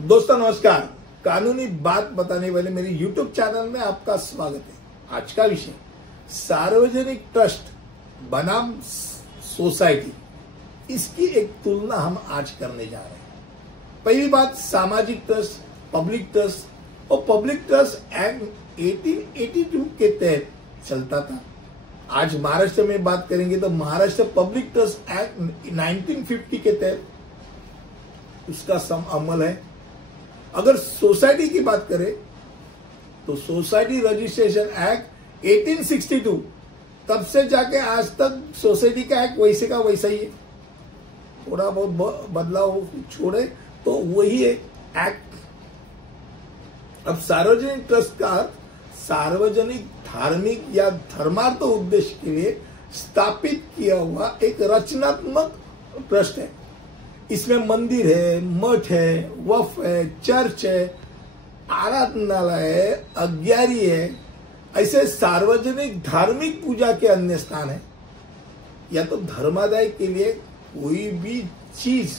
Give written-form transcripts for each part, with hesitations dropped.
दोस्तों नमस्कार। कानूनी बात बताने वाले मेरे YouTube चैनल में आपका स्वागत है। आज का विषय सार्वजनिक ट्रस्ट बनाम सोसाइटी, इसकी एक तुलना हम आज करने जा रहे हैं। पहली बात, सामाजिक ट्रस्ट, पब्लिक ट्रस्ट और पब्लिक ट्रस्ट एक्ट 1882 के तहत चलता था। आज महाराष्ट्र में बात करेंगे तो महाराष्ट्र पब्लिक ट्रस्ट एक्ट 1950 के तहत उसका अमल है। अगर सोसाइटी की बात करें तो सोसाइटी रजिस्ट्रेशन एक्ट 1862, तब से जाके आज तक सोसाइटी का एक्ट वैसे का वैसा ही है। थोड़ा बहुत बदलाव छोड़े तो वही है एक्ट। अब सार्वजनिक ट्रस्ट का सार्वजनिक, धार्मिक या धर्मार्थ उद्देश्य के लिए स्थापित किया हुआ एक रचनात्मक ट्रस्ट है। इसमें मंदिर है, मठ है, वफ है, चर्च है, आराधनालय है, अग्यारी है, ऐसे सार्वजनिक धार्मिक पूजा के अन्य स्थान है या तो धर्मादाय के लिए कोई भी चीज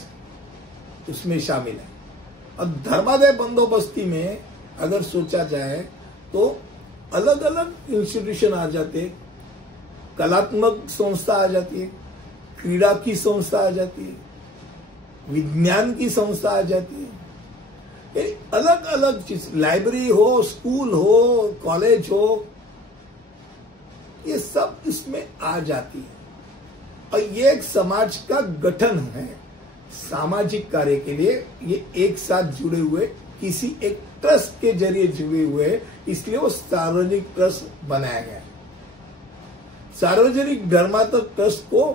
उसमें शामिल है। और धर्मादाय बंदोबस्ती में अगर सोचा जाए तो अलग अलग इंस्टीट्यूशन आ जाते, कलात्मक संस्था आ जाती है, क्रीड़ा की संस्था आ जाती है, विज्ञान की संस्था आ जाती है, अलग अलग चीज, लाइब्रेरी हो, स्कूल हो, कॉलेज हो, ये सब इसमें आ जाती है। और ये एक समाज का गठन है। सामाजिक कार्य के लिए ये एक साथ जुड़े हुए, किसी एक ट्रस्ट के जरिए जुड़े हुए, इसलिए वो सार्वजनिक ट्रस्ट बनाया गया। सार्वजनिक धर्मार्थ ट्रस्ट को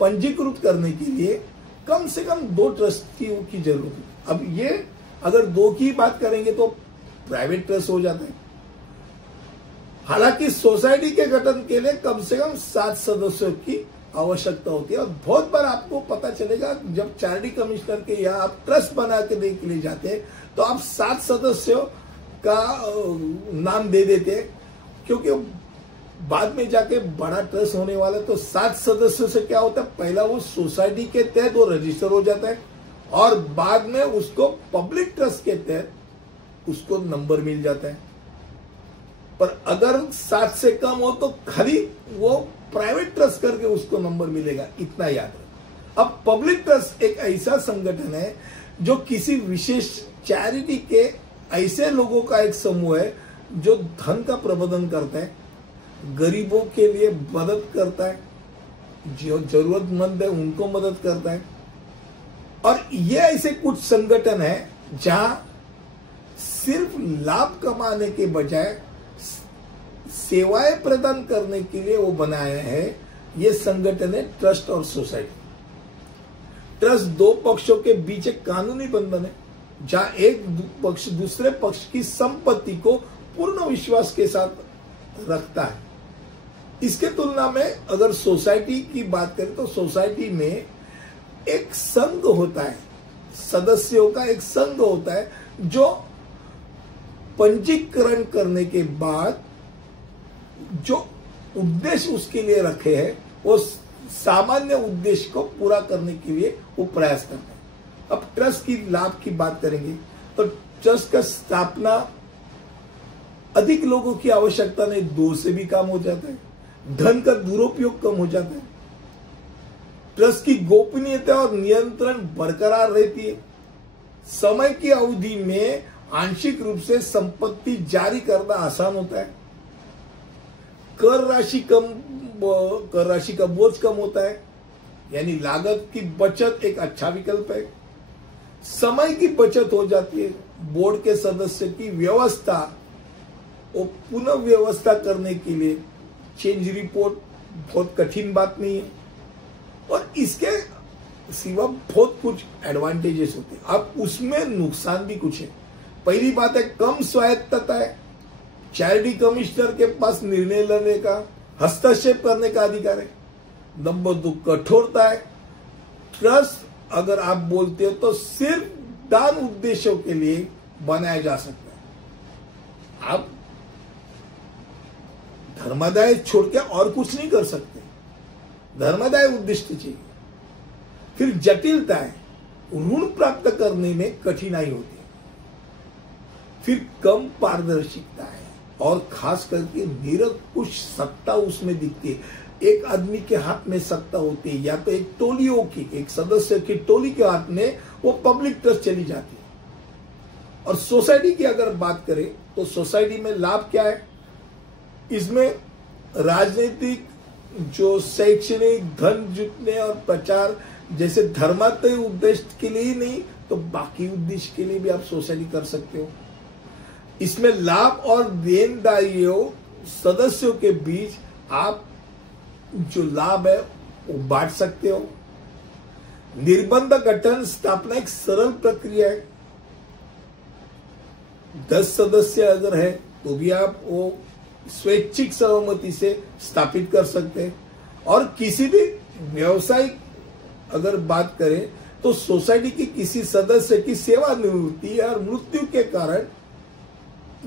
पंजीकृत करने के लिए कम से कम 2 ट्रस्टियों की जरूरत है। अब ये अगर 2 की बात करेंगे तो प्राइवेट ट्रस्ट हो जाता है। हालांकि सोसाइटी के गठन के लिए कम से कम 7 सदस्यों की आवश्यकता होती है। और बहुत बार आपको पता चलेगा जब चैरिटी कमिश्नर के यहाँ आप ट्रस्ट बना के देने के लिए जाते हैं तो आप 7 सदस्यों का नाम दे देते हैं, क्योंकि बाद में जाके बड़ा ट्रस्ट होने वाला है। तो 7 सदस्यों से क्या होता है, पहला वो सोसाइटी के तहत वो रजिस्टर हो जाता है और बाद में उसको पब्लिक ट्रस्ट के तहत उसको नंबर मिल जाता है। पर अगर 7 से कम हो तो खाली वो प्राइवेट ट्रस्ट करके उसको नंबर मिलेगा, इतना याद रखो। अब पब्लिक ट्रस्ट एक ऐसा संगठन है जो किसी विशेष चैरिटी के ऐसे लोगों का एक समूह है जो धन का प्रबंधन करता है, गरीबों के लिए मदद करता है, जो जरूरतमंद है उनको मदद करता है। और ये ऐसे कुछ संगठन है जहां सिर्फ लाभ कमाने के बजाय सेवाएं प्रदान करने के लिए वो बनाया है। ये संगठन है ट्रस्ट और सोसाइटी। ट्रस्ट 2 पक्षों के बीच एक कानूनी बंधन है जहां एक पक्ष दूसरे पक्ष की संपत्ति को पूर्ण विश्वास के साथ रखता है। इसके तुलना में अगर सोसाइटी की बात करें तो सोसाइटी में एक संघ होता है, सदस्यों का एक संघ होता है जो पंजीकरण करने के बाद जो उद्देश्य उसके लिए रखे हैं वो सामान्य उद्देश्य को पूरा करने के लिए वो प्रयास करते हैं। अब ट्रस्ट की लाभ की बात करेंगे तो ट्रस्ट का स्थापना अधिक लोगों की आवश्यकता नहीं, 2 से भी काम हो जाता है, धन का दुरुपयोग कम हो जाता है, ट्रस्ट की गोपनीयता और नियंत्रण बरकरार रहती है, समय की अवधि में आंशिक रूप से संपत्ति जारी करना आसान होता है, कर राशि का बोझ कम होता है, यानी लागत की बचत एक अच्छा विकल्प है, समय की बचत हो जाती है, बोर्ड के सदस्य की व्यवस्था और पुनः व्यवस्था करने के लिए चेंज रिपोर्ट बहुत कठिन बात नहीं है, और इसके सिवा बहुत कुछ एडवांटेजेस होते हैं। अब उसमें नुकसान भी कुछ है। पहली बात है कम स्वायत्तता है, चैरिटी कमिश्नर के पास निर्णय लेने का, हस्तक्षेप करने का अधिकार है। नंबर 2 कठोरता है। ट्रस्ट अगर आप बोलते हो तो सिर्फ दान उद्देश्यों के लिए बनाया जा सकता है। आप धर्मादाय छोड़ के और कुछ नहीं कर सकते, धर्मादाय उद्देश्य चाहिए। फिर जटिलता है, ऋण प्राप्त करने में कठिनाई होती है। फिर कम पारदर्शिता है और खास करके निरंकुश सत्ता उसमें दिखती है। एक आदमी के हाथ में सत्ता होती है या तो एक टोलियों की, एक सदस्य की टोली के हाथ में वो पब्लिक ट्रस्ट चली जाती है। और सोसाइटी की अगर बात करें तो सोसाइटी में लाभ क्या है? इसमें राजनीतिक, जो शैक्षणिक, धन जुटने और प्रचार जैसे धर्मात्मक उद्देश्य के लिए ही नहीं तो बाकी उद्देश्य के लिए भी आप सोसाइटी कर सकते हो। इसमें लाभ और देनदारियों सदस्यों के बीच आप जो लाभ है वो बांट सकते हो। निर्बंध गठन स्थापना एक सरल प्रक्रिया है। 10 सदस्य अगर है तो भी आप वो स्वैच्छिक सहमति से स्थापित कर सकते हैं। और किसी भी व्यवसायिक अगर बात करें तो सोसाइटी के किसी सदस्य की सेवानिवृत्ति और मृत्यु के कारण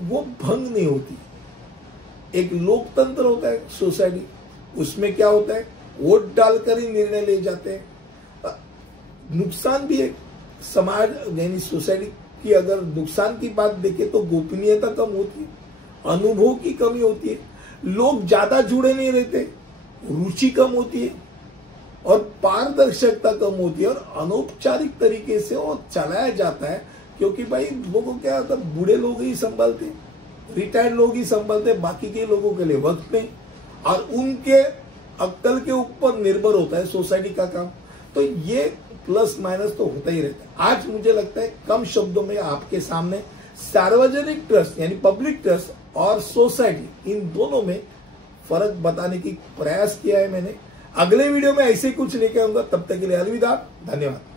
वो भंग नहीं होती। एक लोकतंत्र होता है सोसाइटी, उसमें क्या होता है, वोट डालकर ही निर्णय ले जाते हैं। नुकसान भी है समाज यानी सोसाइटी की अगर नुकसान की बात देखें तो गोपनीयता कम होती है, अनुभव की कमी होती है, लोग ज्यादा जुड़े नहीं रहते, रुचि कम होती है और पारदर्शिता कम होती है और अनौपचारिक तरीके से वो चलाया जाता है। क्योंकि भाई लोगों को क्या होता है, बूढ़े लोग ही संभालते, रिटायर्ड लोग ही संभालते, बाकी के लोगों के लिए वक्त नहीं और उनके अक्कल के ऊपर निर्भर होता है सोसाइटी का काम। तो ये प्लस माइनस तो होता ही रहता है। आज मुझे लगता है कम शब्दों में आपके सामने सार्वजनिक ट्रस्ट यानी पब्लिक ट्रस्ट और सोसाइटी, इन दोनों में फर्क बताने की प्रयास किया है मैंने। अगले वीडियो में ऐसे कुछ लेकर आऊंगा, तब तक के लिए अलविदा, धन्यवाद।